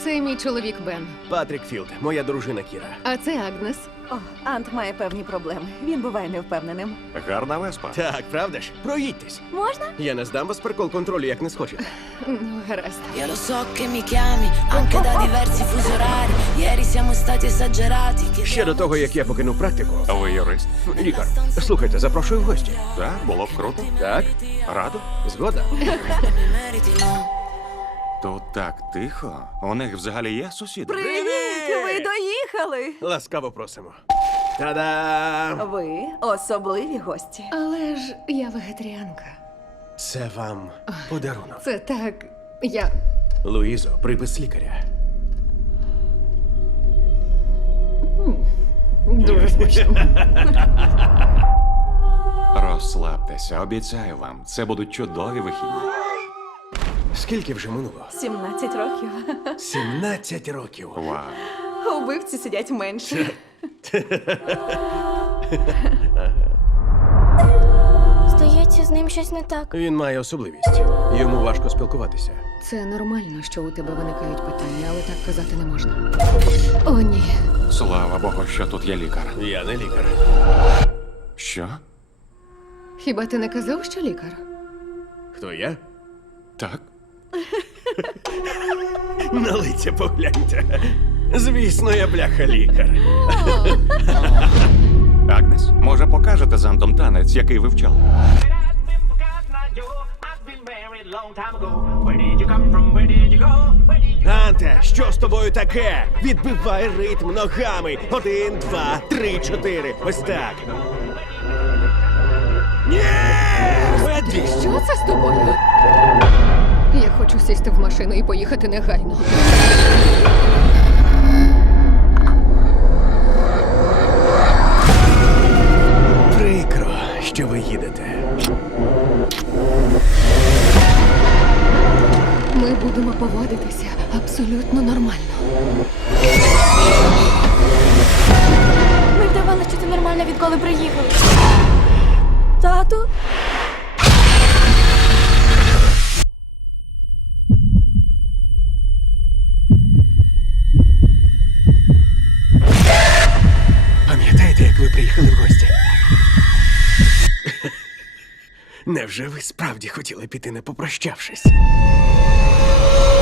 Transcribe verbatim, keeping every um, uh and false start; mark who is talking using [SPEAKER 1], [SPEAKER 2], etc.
[SPEAKER 1] Це мій чоловік Бен.
[SPEAKER 2] Патрік Філд, моя дружина Кіра.
[SPEAKER 1] А це Агнес.
[SPEAKER 3] О, Ант має певні проблеми. Він буває невпевненим.
[SPEAKER 4] Гарна веспа.
[SPEAKER 2] Так, правда ж? Проїдьтесь.
[SPEAKER 3] Можна?
[SPEAKER 2] Я не здам вас прикол контролю, як не схочете.
[SPEAKER 1] Ну, гаразд.
[SPEAKER 5] Io lo so che mi chiami anche da diversi fusi orari. Ieri siamo stati esagerati.
[SPEAKER 2] Ще до того, як я покинув практику.
[SPEAKER 4] Ви юрист?
[SPEAKER 2] Лікар, слухайте, запрошую в гості.
[SPEAKER 4] Так, було б круто.
[SPEAKER 2] Так?
[SPEAKER 4] Радо?
[SPEAKER 2] Згода?
[SPEAKER 5] Meriti, no?
[SPEAKER 4] Тут так тихо. У них взагалі є сусіди?
[SPEAKER 3] Привіт! Ви доїхали!
[SPEAKER 2] Ласкаво просимо. Та-дам!
[SPEAKER 3] Ви особливі гості.
[SPEAKER 1] Але ж я вегетаріанка.
[SPEAKER 2] Це вам подарунок.
[SPEAKER 1] Це так. Я.
[SPEAKER 2] Луїзо, припис лікаря.
[SPEAKER 1] Дуже смачно.
[SPEAKER 4] Розслабтеся, обіцяю вам. Це будуть чудові вихідні.
[SPEAKER 2] Скільки вже минуло?
[SPEAKER 3] сімнадцять років.
[SPEAKER 2] сімнадцять років.
[SPEAKER 4] Вау.
[SPEAKER 3] Убивці сидять менше.
[SPEAKER 6] Здається, з ним щось не так.
[SPEAKER 2] Він має особливість. Йому важко спілкуватися.
[SPEAKER 1] Це нормально, що у тебе виникають питання, але так казати не можна. О, ні.
[SPEAKER 4] Слава Богу, що тут є лікар.
[SPEAKER 2] Я не лікар.
[SPEAKER 4] Що?
[SPEAKER 1] Хіба ти не казав, що лікар?
[SPEAKER 2] Хто я?
[SPEAKER 4] Так?
[SPEAKER 2] На лиця погляньте. Звісно, я бляха лікар.
[SPEAKER 4] Агнес, може покажете з Антом танець, який вивчали?
[SPEAKER 7] It hasn't been forgotten, I do. I've been married long time ago. Where did you come from? Where did you go? Where did you...
[SPEAKER 2] Анте, що з тобою таке? Відбивай ритм ногами. Один, два, три, чотири. Ось так. Ні! Ведві!
[SPEAKER 1] Що це з тобою? Я хочу сісти в машину і поїхати негайно.
[SPEAKER 2] Прикро, що ви їдете.
[SPEAKER 1] Ми будемо поводитися абсолютно нормально.
[SPEAKER 6] Ми вдавали, що це нормально, відколи приїхали. Тату?
[SPEAKER 2] Пам'ятаєте, як ви приїхали в гості? Невже ви справді хотіли піти, не попрощавшись?